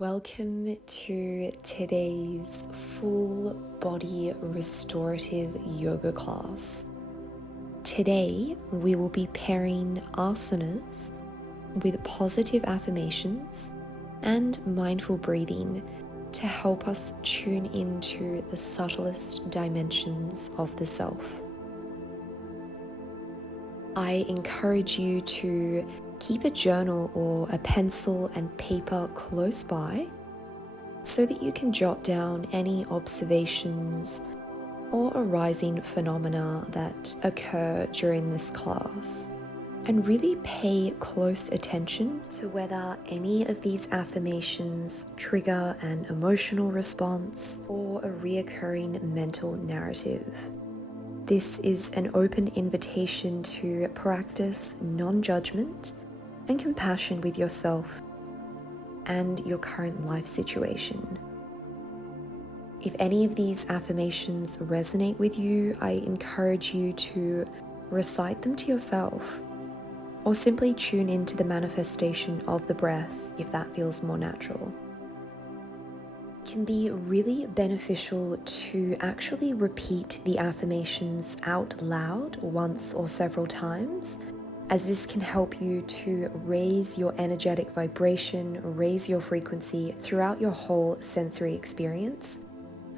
Welcome to today's full body restorative yoga class. Today we will be pairing asanas with positive affirmations and mindful breathing to help us tune into the subtlest dimensions of the self. I encourage you to keep a journal or a pencil and paper close by so that you can jot down any observations or arising phenomena that occur during this class, and really pay close attention to whether any of these affirmations trigger an emotional response or a reoccurring mental narrative. This is an open invitation to practice non-judgment and compassion with yourself and your current life situation. If any of these affirmations resonate with you, I encourage you to recite them to yourself or simply tune into the manifestation of the breath if that feels more natural. It can be really beneficial to actually repeat the affirmations out loud once or several times, as this can help you to raise your energetic vibration, raise your frequency throughout your whole sensory experience.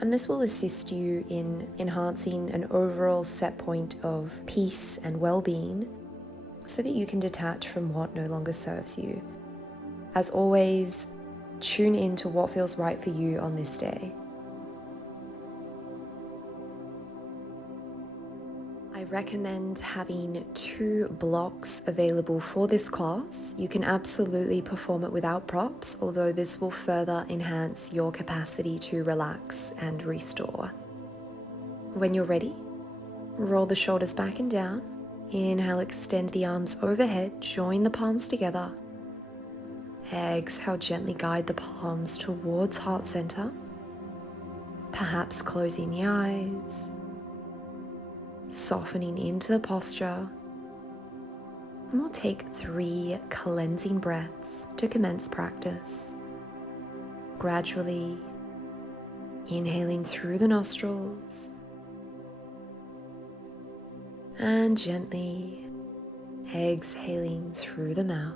And this will assist you in enhancing an overall set point of peace and well-being so that you can detach from what no longer serves you. As always, tune into what feels right for you on this day. I recommend having 2 blocks available for this class. You can absolutely perform it without props, although this will further enhance your capacity to relax and restore. When you're ready, roll the shoulders back and down. Inhale, extend the arms overhead, join the palms together. Exhale, gently guide the palms towards heart center, perhaps closing the eyes, softening into the posture. And we'll take 3 cleansing breaths to commence practice. Gradually inhaling through the nostrils and gently exhaling through the mouth.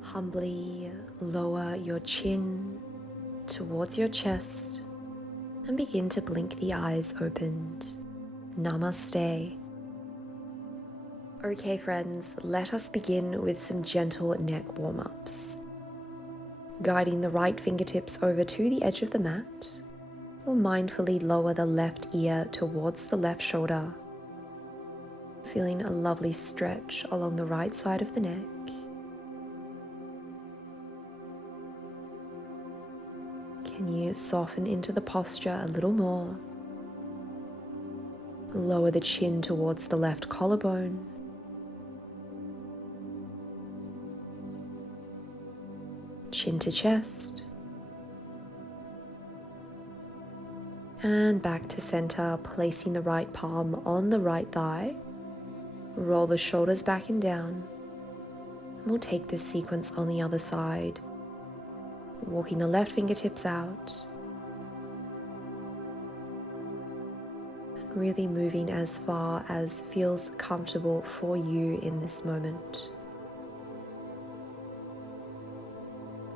Humbly lower your chin towards your chest and begin to blink the eyes opened. Namaste. Okay friends, let us begin with some gentle neck warm-ups. Guiding the right fingertips over to the edge of the mat, we'll mindfully lower the left ear towards the left shoulder, feeling a lovely stretch along the right side of the neck. Can you soften into the posture a little more? Lower the chin towards the left collarbone. Chin to chest. And back to center, placing the right palm on the right thigh. Roll the shoulders back and down. And we'll take this sequence on the other side. Walking the left fingertips out. And really moving as far as feels comfortable for you in this moment.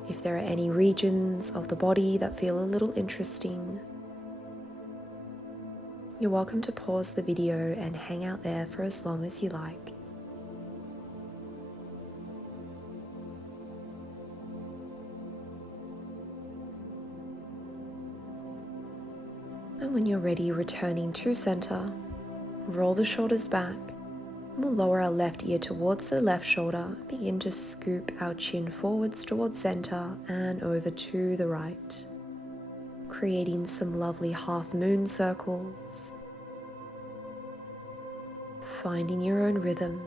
If there are any regions of the body that feel a little interesting, you're welcome to pause the video and hang out there for as long as you like. And when you're ready, returning to center, roll the shoulders back We'll lower our left ear towards the left shoulder, begin to scoop our chin forwards towards center and over to the right, creating some lovely half moon circles, finding your own rhythm.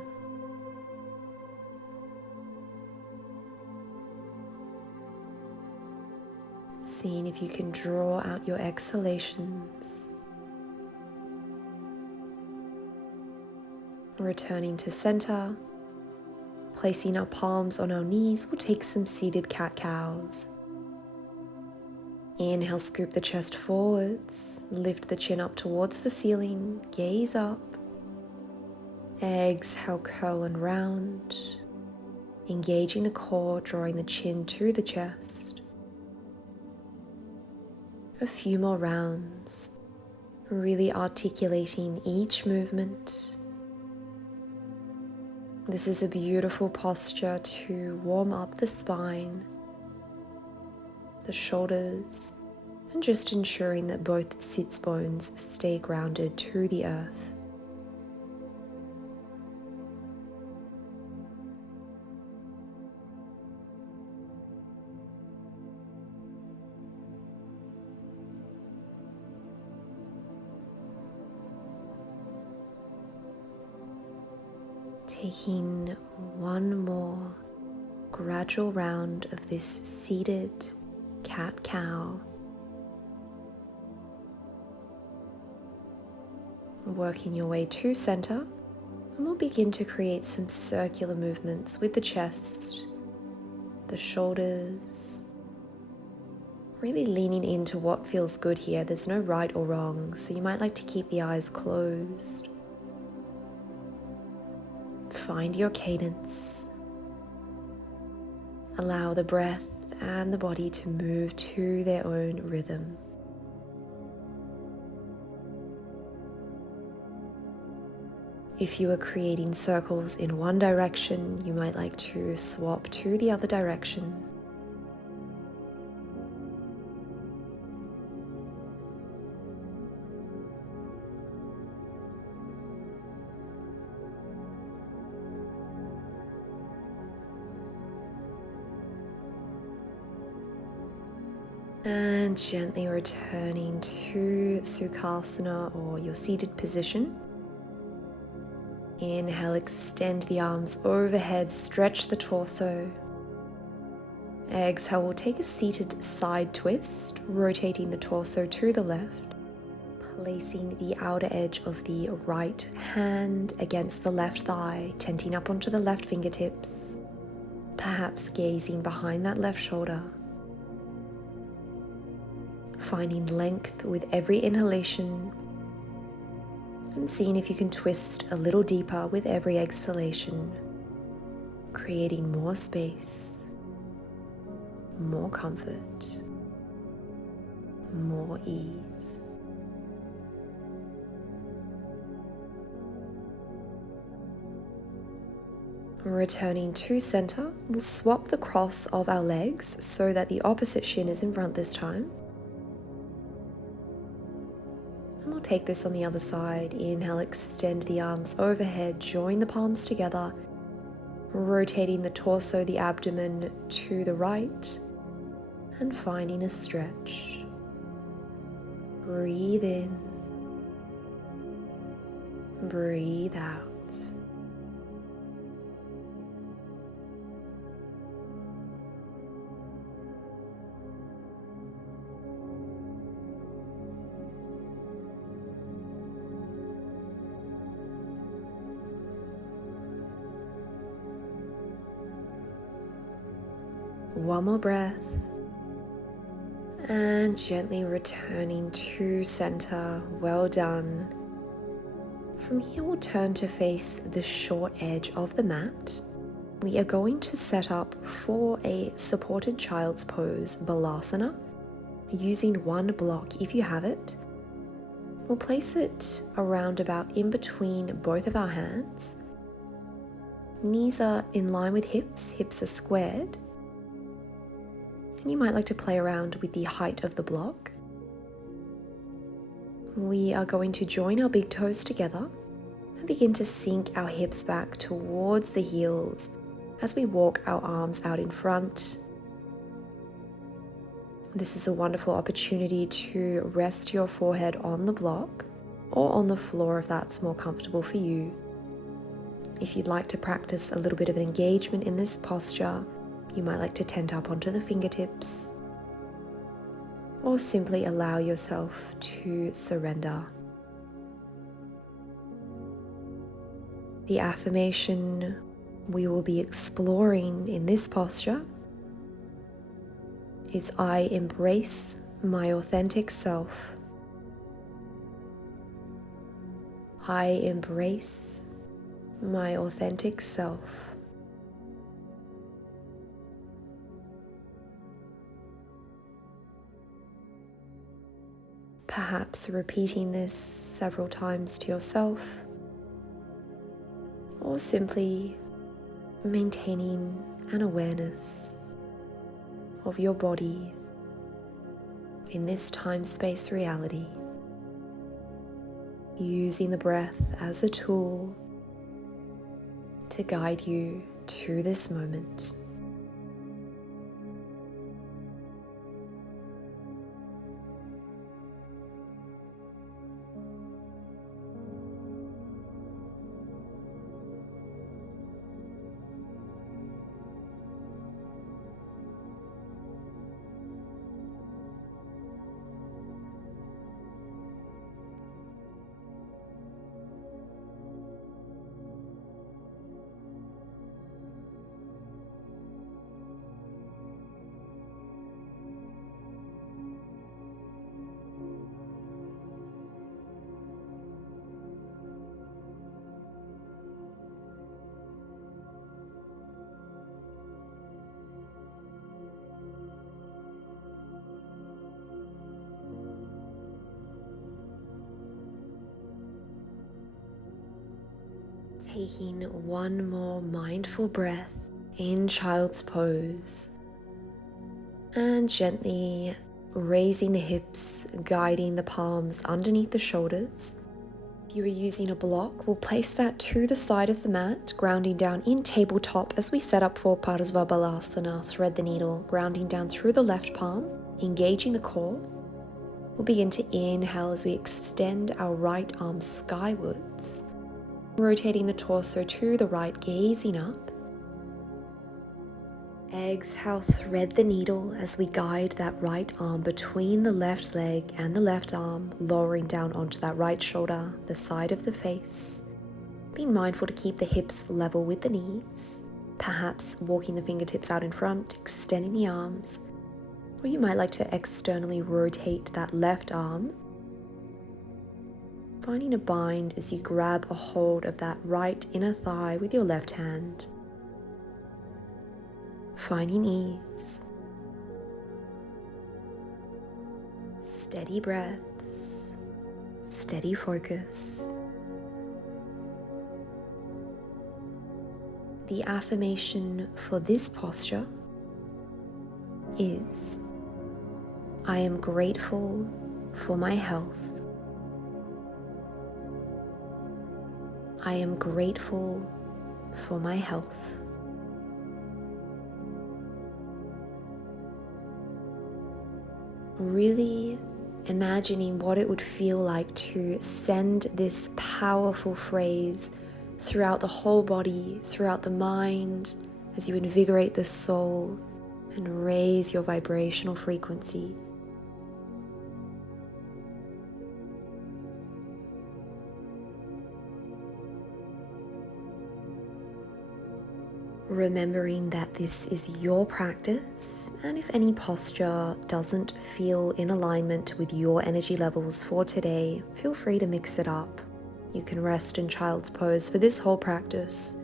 Seeing if you can draw out your exhalations. Returning to center, placing our palms on our knees, we'll take some seated cat-cows. Inhale, scoop the chest forwards, lift the chin up towards the ceiling, gaze up. Exhale, curl and round, engaging the core, drawing the chin to the chest. A few more rounds, really articulating each movement. This is a beautiful posture to warm up the spine, the shoulders, and just ensuring that both sits bones stay grounded to the earth. Taking one more gradual round of this seated cat-cow. Working your way to center, and we'll begin to create some circular movements with the chest, the shoulders, really leaning into what feels good here. There's no right or wrong, so you might like to keep the eyes closed. Find your cadence. Allow the breath and the body to move to their own rhythm. If you are creating circles in one direction, you might like to swap to the other direction. And gently returning to Sukhasana, or your seated position. Inhale, extend the arms overhead, stretch the torso. Exhale, we'll take a seated side twist, rotating the torso to the left, placing the outer edge of the right hand against the left thigh, tenting up onto the left fingertips, perhaps gazing behind that left shoulder. Finding length with every inhalation and seeing if you can twist a little deeper with every exhalation, creating more space, more comfort, more ease. Returning to center, we'll swap the cross of our legs so that the opposite shin is in front this time. And we'll take this on the other side. Inhale, extend the arms overhead, join the palms together, rotating the torso, the abdomen to the right, and finding a stretch. Breathe in, breathe out. One more breath, and gently returning to center. Well done. From here, we'll turn to face the short edge of the mat. We are going to set up for a supported child's pose, Balasana, using one block if you have it. We'll place it around about in between both of our hands. Knees are in line with hips, hips are squared. You might like to play around with the height of the block. We are going to join our big toes together, and begin to sink our hips back towards the heels as we walk our arms out in front. This is a wonderful opportunity to rest your forehead on the block or on the floor if that's more comfortable for you. If you'd like to practice a little bit of an engagement in this posture, you might like to tent up onto the fingertips or simply allow yourself to surrender. The affirmation we will be exploring in this posture is I embrace my authentic self. I embrace my authentic self. Perhaps repeating this several times to yourself, or simply maintaining an awareness of your body in this time-space reality, using the breath as a tool to guide you to this moment. Taking one more mindful breath in child's pose and gently raising the hips, guiding the palms underneath the shoulders. If you are using a block, we'll place that to the side of the mat, grounding down in tabletop as we set up for Parsva Balasana. Thread the needle, grounding down through the left palm, engaging the core. We'll begin to inhale as we extend our right arm skywards, rotating the torso to the right, gazing up. Exhale, thread the needle as we guide that right arm between the left leg and the left arm, lowering down onto that right shoulder, the side of the face. Being mindful to keep the hips level with the knees, perhaps walking the fingertips out in front, extending the arms, or you might like to externally rotate that left arm, finding a bind as you grab a hold of that right inner thigh with your left hand. Finding ease. Steady breaths, steady focus. The affirmation for this posture is, I am grateful for my health. I am grateful for my health. Really imagining what it would feel like to send this powerful phrase throughout the whole body, throughout the mind, as you invigorate the soul and raise your vibrational frequency. Remembering that this is your practice, and if any posture doesn't feel in alignment with your energy levels for today, feel free to mix it up. You can rest in child's pose for this whole practice.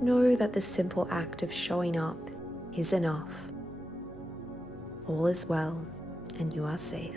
Know that the simple act of showing up is enough. All is well, and you are safe.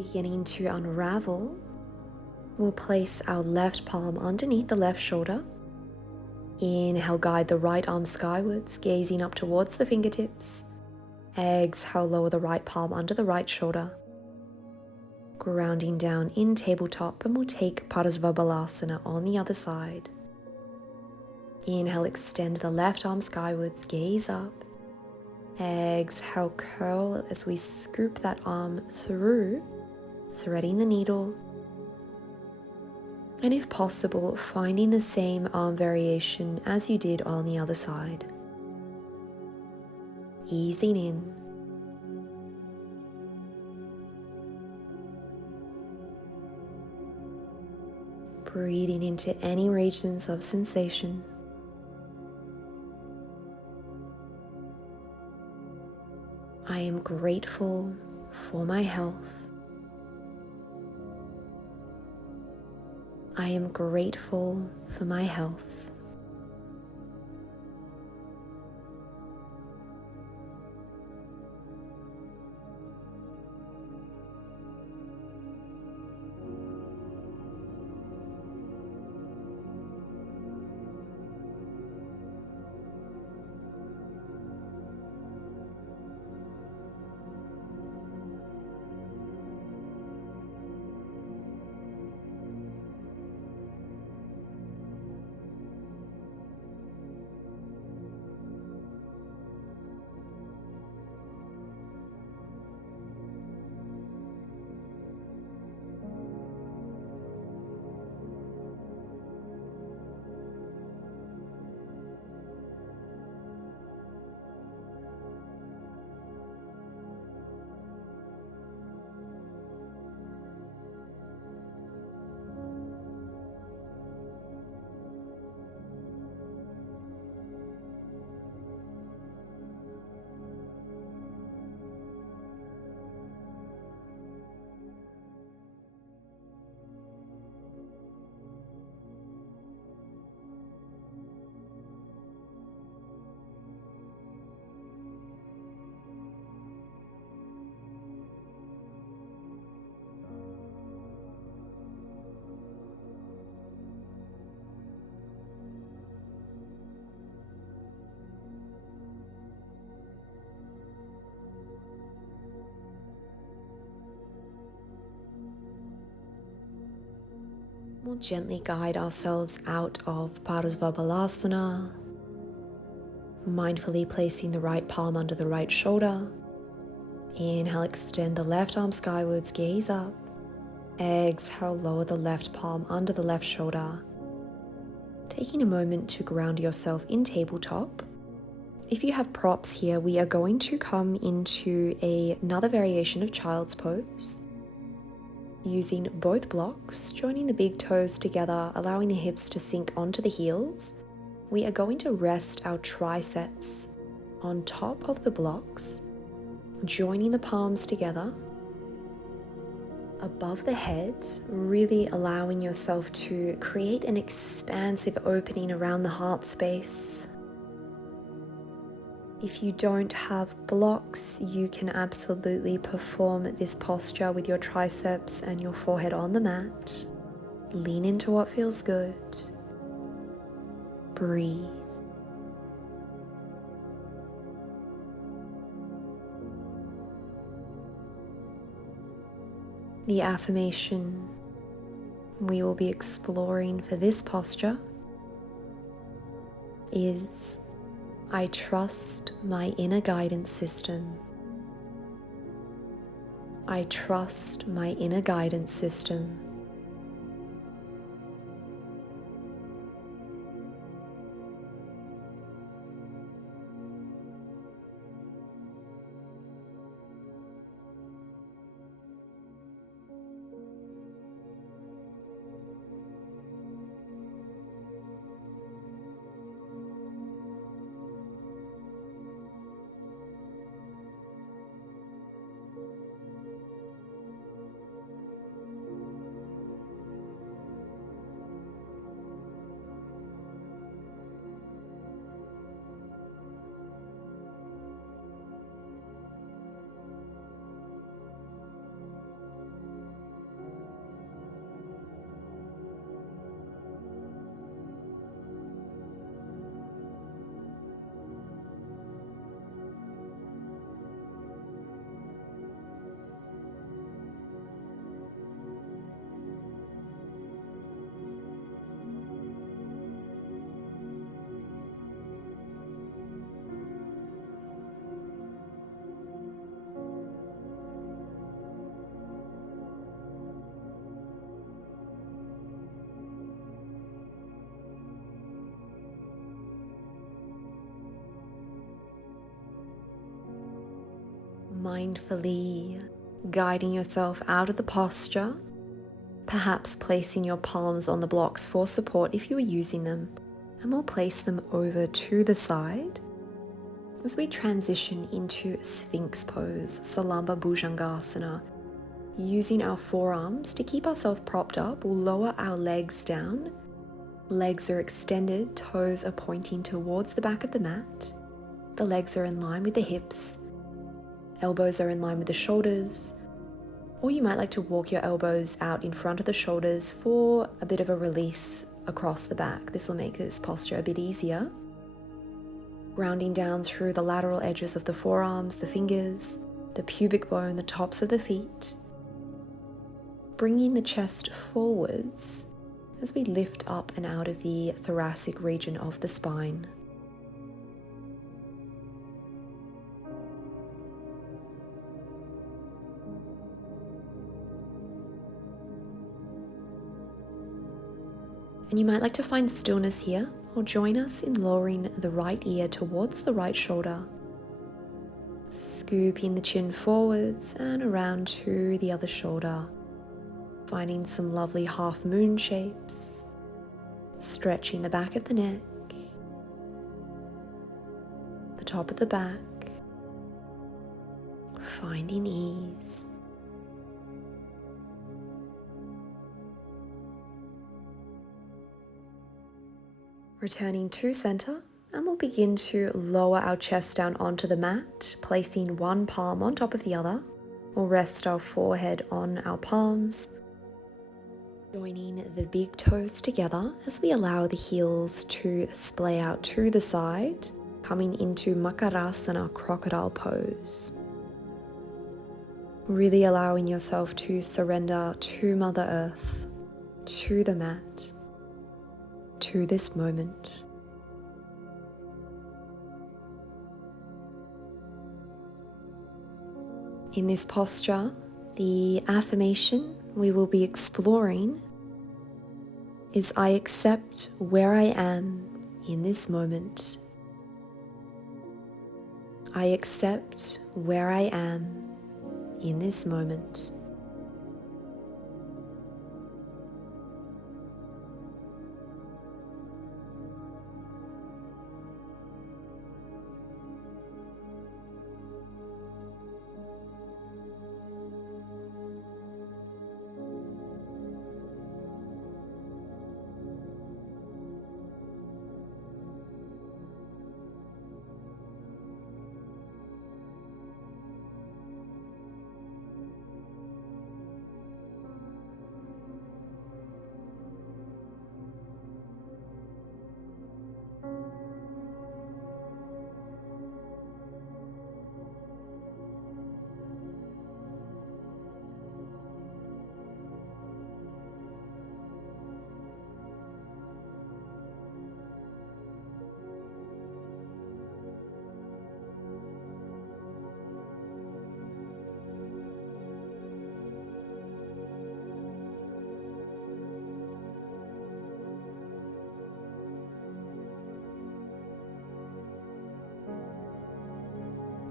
Beginning to unravel, we'll place our left palm underneath the left shoulder. Inhale, guide the right arm skywards, gazing up towards the fingertips. Exhale, lower the right palm under the right shoulder. Grounding down in tabletop, and we'll take Parsva Balasana on the other side. Inhale, extend the left arm skywards, gaze up. Exhale, curl as we scoop that arm through, threading the needle. And if possible, finding the same arm variation as you did on the other side. Easing in. Breathing into any regions of sensation. I am grateful for my health. I am grateful for my health. We'll gently guide ourselves out of Parsva Balasana, mindfully placing the right palm under the right shoulder. Inhale, extend the left arm skywards, gaze up. Exhale, lower the left palm under the left shoulder. Taking a moment to ground yourself in tabletop. If you have props here, we are going to come into another variation of child's pose. Using both blocks, joining the big toes together, allowing the hips to sink onto the heels, we are going to rest our triceps on top of the blocks, joining the palms together above the head, really allowing yourself to create an expansive opening around the heart space. If you don't have blocks, you can absolutely perform this posture with your triceps and your forehead on the mat. Lean into what feels good. Breathe. The affirmation we will be exploring for this posture is: I trust my inner guidance system. I trust my inner guidance system. Mindfully guiding yourself out of the posture, perhaps placing your palms on the blocks for support if you are using them, and we'll place them over to the side as we transition into Sphinx pose, Salamba Bhujangasana. Using our forearms to keep ourselves propped up, we'll lower our legs down. Legs are extended, toes are pointing towards the back of the mat. The legs are in line with the hips. Elbows are in line with the shoulders. Or you might like to walk your elbows out in front of the shoulders for a bit of a release across the back. This will make this posture a bit easier. Grounding down through the lateral edges of the forearms, the fingers, the pubic bone, the tops of the feet. Bringing the chest forwards as we lift up and out of the thoracic region of the spine. And you might like to find stillness here, or join us in lowering the right ear towards the right shoulder. Scooping the chin forwards and around to the other shoulder. Finding some lovely half moon shapes. Stretching the back of the neck. The top of the back. Finding ease. Returning to center, and we'll begin to lower our chest down onto the mat, placing one palm on top of the other. We'll rest our forehead on our palms, joining the big toes together as we allow the heels to splay out to the side, coming into Matseyasana, crocodile pose. Really allowing yourself to surrender to Mother Earth, to the mat, to this moment. In this posture, the affirmation we will be exploring is I accept where I am in this moment. I accept where I am in this moment.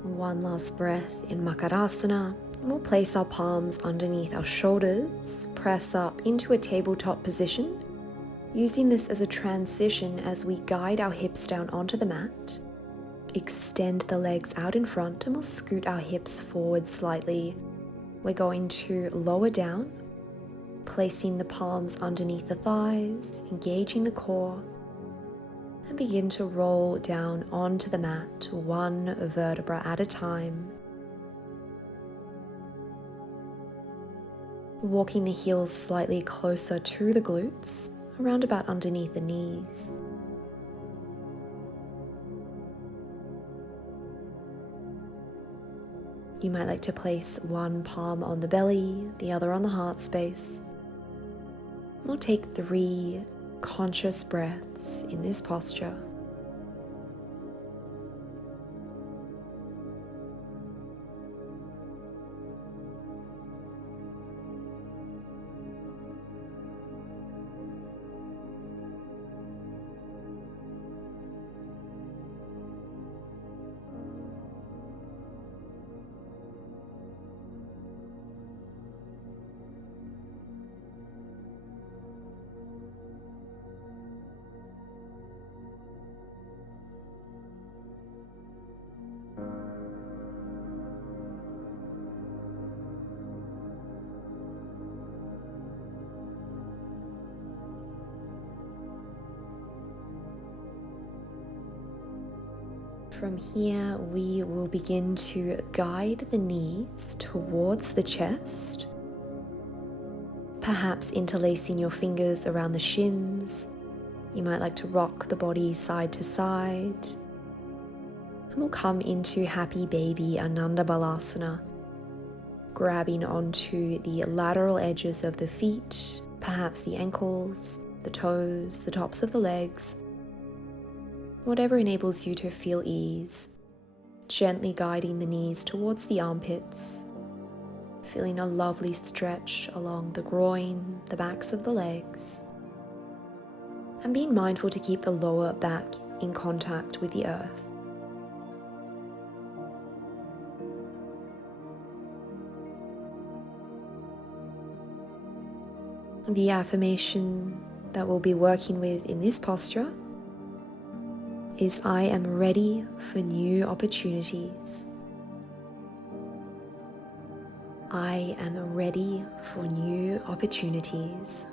One last breath in Matseyasana. We'll place our palms underneath our shoulders, press up into a tabletop position, using this as a transition as we guide our hips down onto the mat. Extend the legs out in front and we'll scoot our hips forward slightly. We're going to lower down, placing the palms underneath the thighs, engaging the core, and begin to roll down onto the mat, one vertebra at a time. Walking the heels slightly closer to the glutes, around about underneath the knees. You might like to place one palm on the belly, the other on the heart space. We'll take 3 conscious breaths in this posture. From here, we will begin to guide the knees towards the chest, perhaps interlacing your fingers around the shins. You might like to rock the body side to side. And we'll come into Happy Baby Ananda Balasana, grabbing onto the lateral edges of the feet, perhaps the ankles, the toes, the tops of the legs, whatever enables you to feel ease, gently guiding the knees towards the armpits, feeling a lovely stretch along the groin, the backs of the legs, and being mindful to keep the lower back in contact with the earth. The affirmation that we'll be working with in this posture is I am ready for new opportunities. I am ready for new opportunities.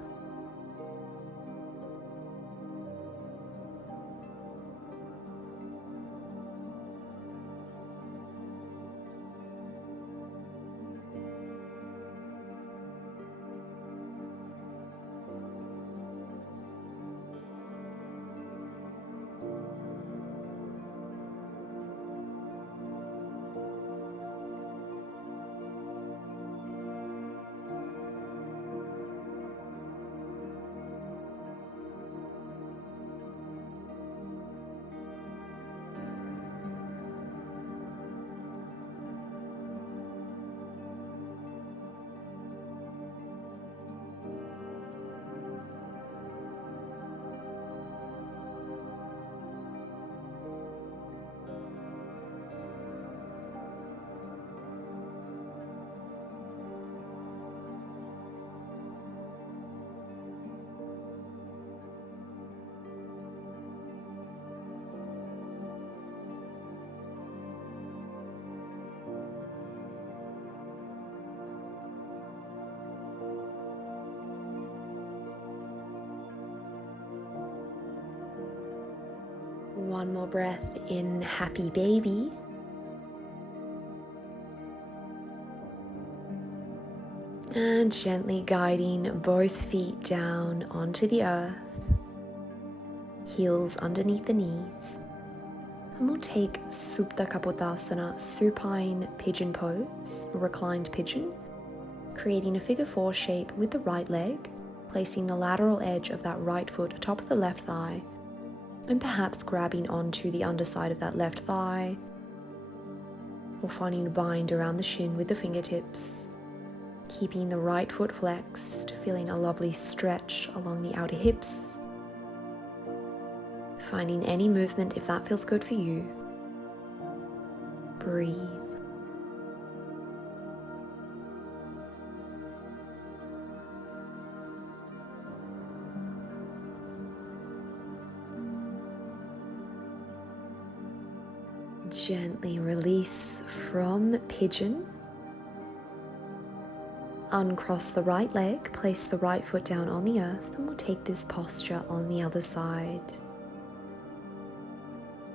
One more breath in Happy Baby. And gently guiding both feet down onto the earth, heels underneath the knees. And we'll take Supta Kapotasana, supine pigeon pose, reclined pigeon, creating a figure 4 shape with the right leg, placing the lateral edge of that right foot atop of the left thigh, and perhaps grabbing onto the underside of that left thigh, or finding a bind around the shin with the fingertips, keeping the right foot flexed, feeling a lovely stretch along the outer hips, finding any movement if that feels good for you. Breathe. Gently release from pigeon. Uncross the right leg, place the right foot down on the earth, and we'll take this posture on the other side.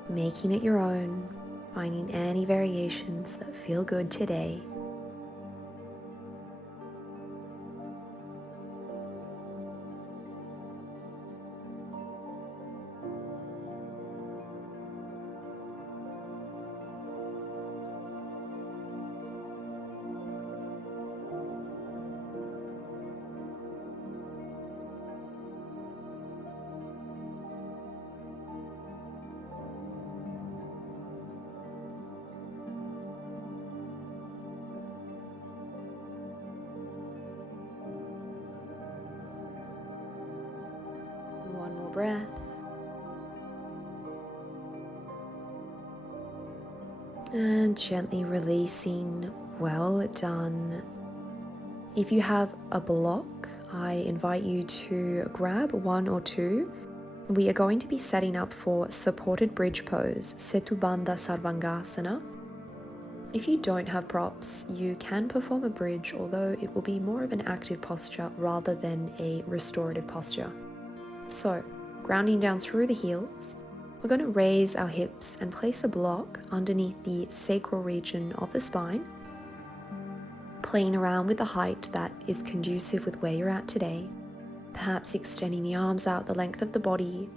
Making it your own, finding any variations that feel good today. One more breath. And gently releasing. Well done. If you have a block, I invite you to grab one or two. We are going to be setting up for supported bridge pose, Setu Bandha Sarvangasana. If you don't have props, you can perform a bridge, although it will be more of an active posture rather than a restorative posture. So, grounding down through the heels, We're going to raise our hips and place a block underneath the sacral region of the spine, playing around with the height that is conducive with where you're at today, perhaps extending the arms out the length of the body,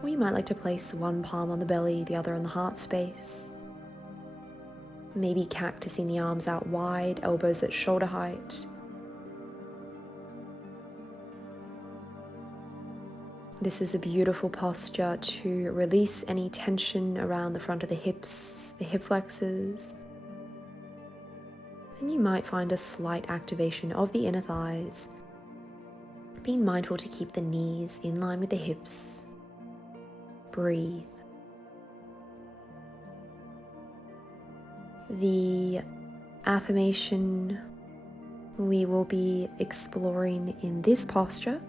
or you might like to place one palm on the belly, the other on the heart space. Maybe cactusing the arms out wide, elbows at shoulder height. This is a beautiful posture to release any tension around the front of the hips, the hip flexors. And you might find a slight activation of the inner thighs, being mindful to keep the knees in line with the hips. Breathe. The affirmation we will be exploring in this posture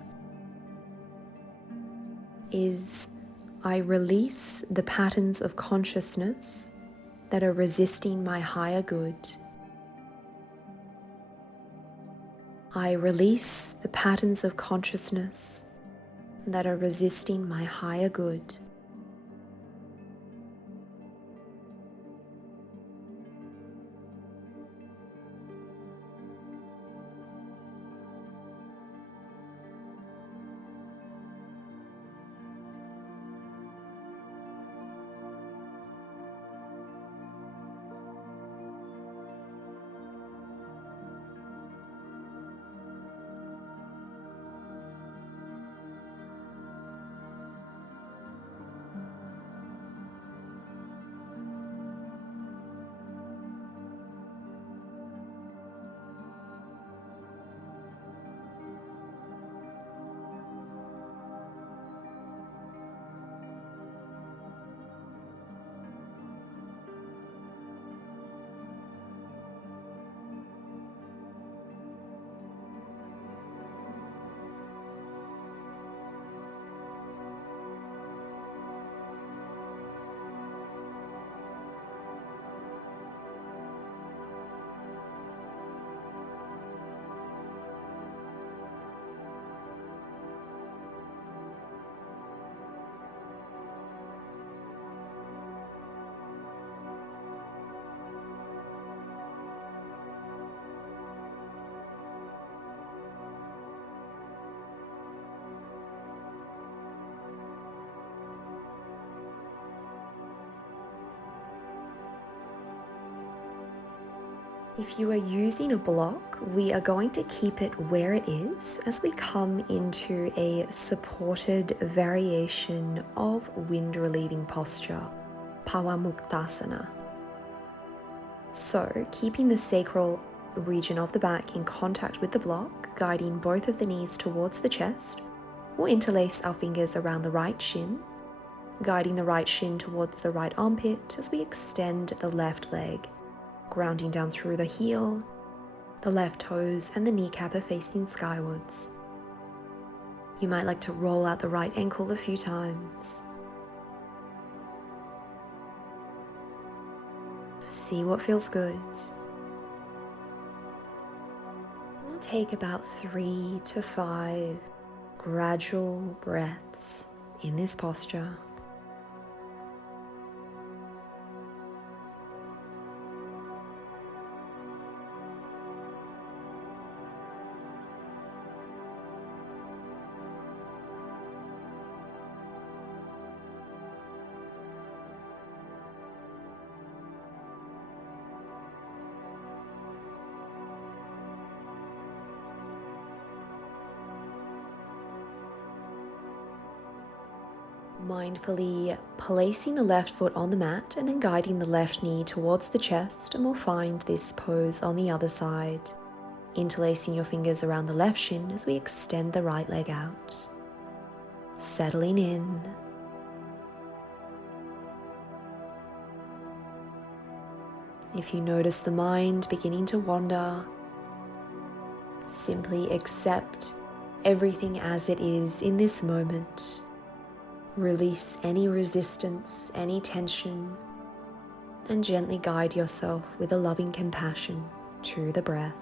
is, I release the patterns of consciousness that are resisting my higher good. I release the patterns of consciousness that are resisting my higher good. If you are using a block, we are going to keep it where it is as we come into a supported variation of wind relieving posture, Pawamuktasana. So, keeping the sacral region of the back in contact with the block, guiding both of the knees towards the chest, we'll interlace our fingers around the right shin, guiding the right shin towards the right armpit as we extend the left leg, grounding down through the heel, the left toes and the kneecap are facing skywards. You might like to roll out the right ankle a few times. See what feels good. We'll take about 3 to 5 gradual breaths in this posture. Mindfully placing the left foot on the mat and then guiding the left knee towards the chest, and we'll find this pose on the other side, interlacing your fingers around the left shin as we extend the right leg out, settling in. If you notice the mind beginning to wander, simply accept everything as it is in this moment. Release any resistance, any tension, and gently guide yourself with a loving compassion to the breath.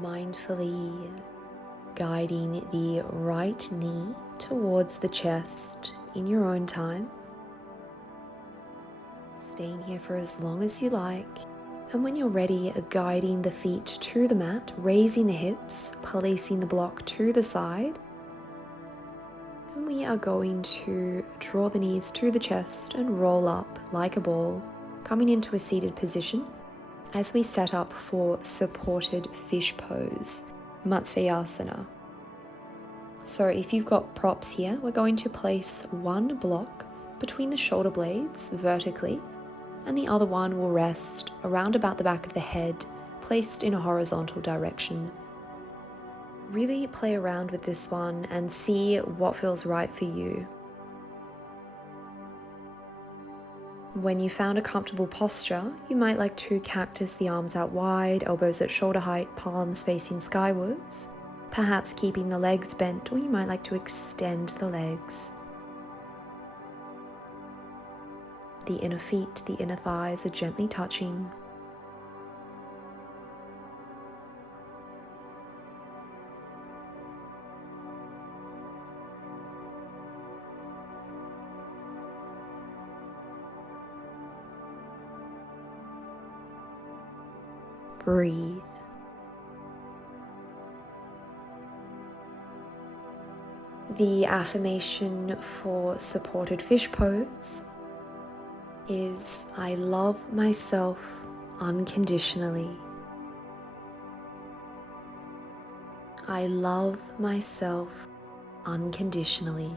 Mindfully guiding the right knee towards the chest in your own time. Staying here for as long as you like. And when you're ready, guiding the feet to the mat, raising the hips, placing the block to the side. And we are going to draw the knees to the chest and roll up like a ball, coming into a seated position as we set up for supported fish pose, Matseyasana. So if you've got props here, we're going to place one block between the shoulder blades vertically, and the other one will rest around about the back of the head, placed in a horizontal direction. Really play around with this one and see what feels right for you. When you found a comfortable posture, you might like to cactus the arms out wide, elbows at shoulder height, palms facing skywards, perhaps keeping the legs bent, or you might like to extend the legs. The inner feet, the inner thighs are gently touching. Breathe. The affirmation for supported fish pose is, I love myself unconditionally. I love myself unconditionally.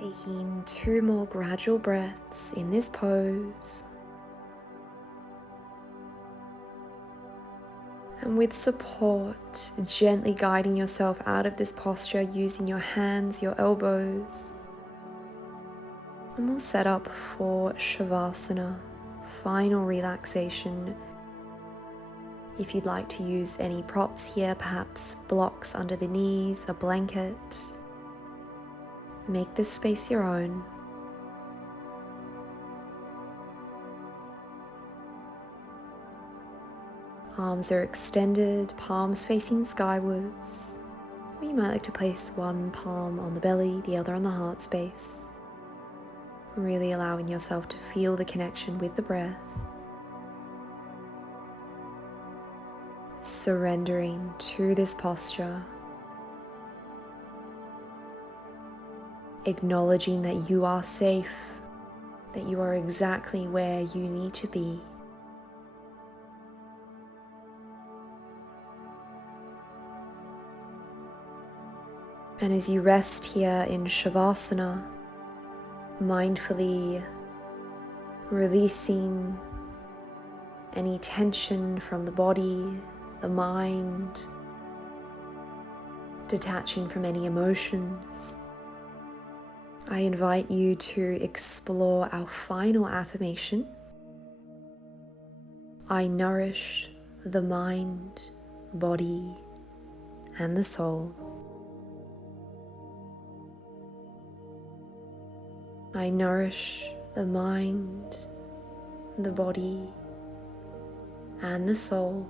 Taking 2 more gradual breaths in this pose. And with support, gently guiding yourself out of this posture using your hands, your elbows. And we'll set up for Savasana, final relaxation. If you'd like to use any props here, perhaps blocks under the knees, a blanket, make this space your own. Arms are extended, palms facing skywards. Or you might like to place one palm on the belly, the other on the heart space. Really allowing yourself to feel the connection with the breath. Surrendering to this posture. Acknowledging that you are safe, that you are exactly where you need to be. And as you rest here in Savasana, mindfully releasing any tension from the body, the mind, detaching from any emotions, I invite you to explore our final affirmation. I nourish the mind, body, and the soul. I nourish the mind, the body, and the soul.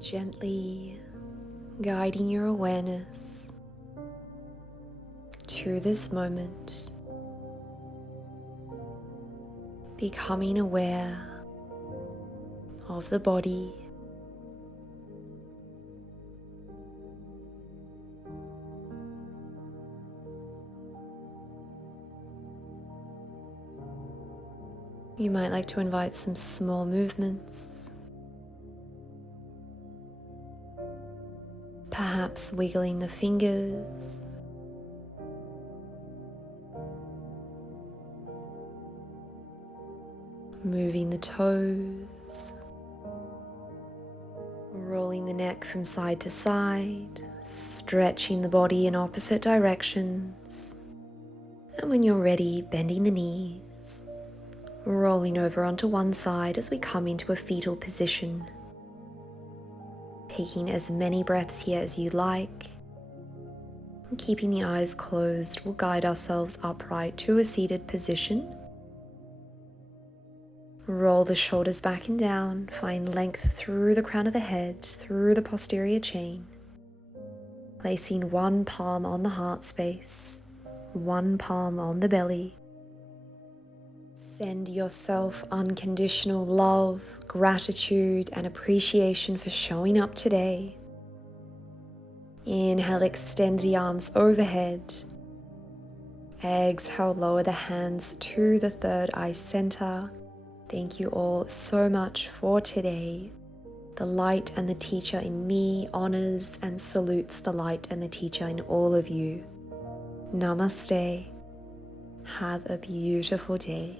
Gently guiding your awareness to this moment, becoming aware of the body, you might like to invite some small movements, perhaps wiggling the fingers, moving the toes, Rolling the neck from side to side, stretching the body in opposite directions. And when you're ready, bending the knees, rolling over onto one side as we come into a fetal position. Taking as many breaths here as you like. And keeping the eyes closed, we'll guide ourselves upright to a seated position. Roll the shoulders back and down, find length through the crown of the head, through the posterior chain. Placing one palm on the heart space, one palm on the belly. Send yourself unconditional love, gratitude, and appreciation for showing up today. Inhale, extend the arms overhead. Exhale, lower the hands to the third eye center. Thank you all so much for today. The light and the teacher in me honors and salutes the light and the teacher in all of you. Namaste. Have a beautiful day.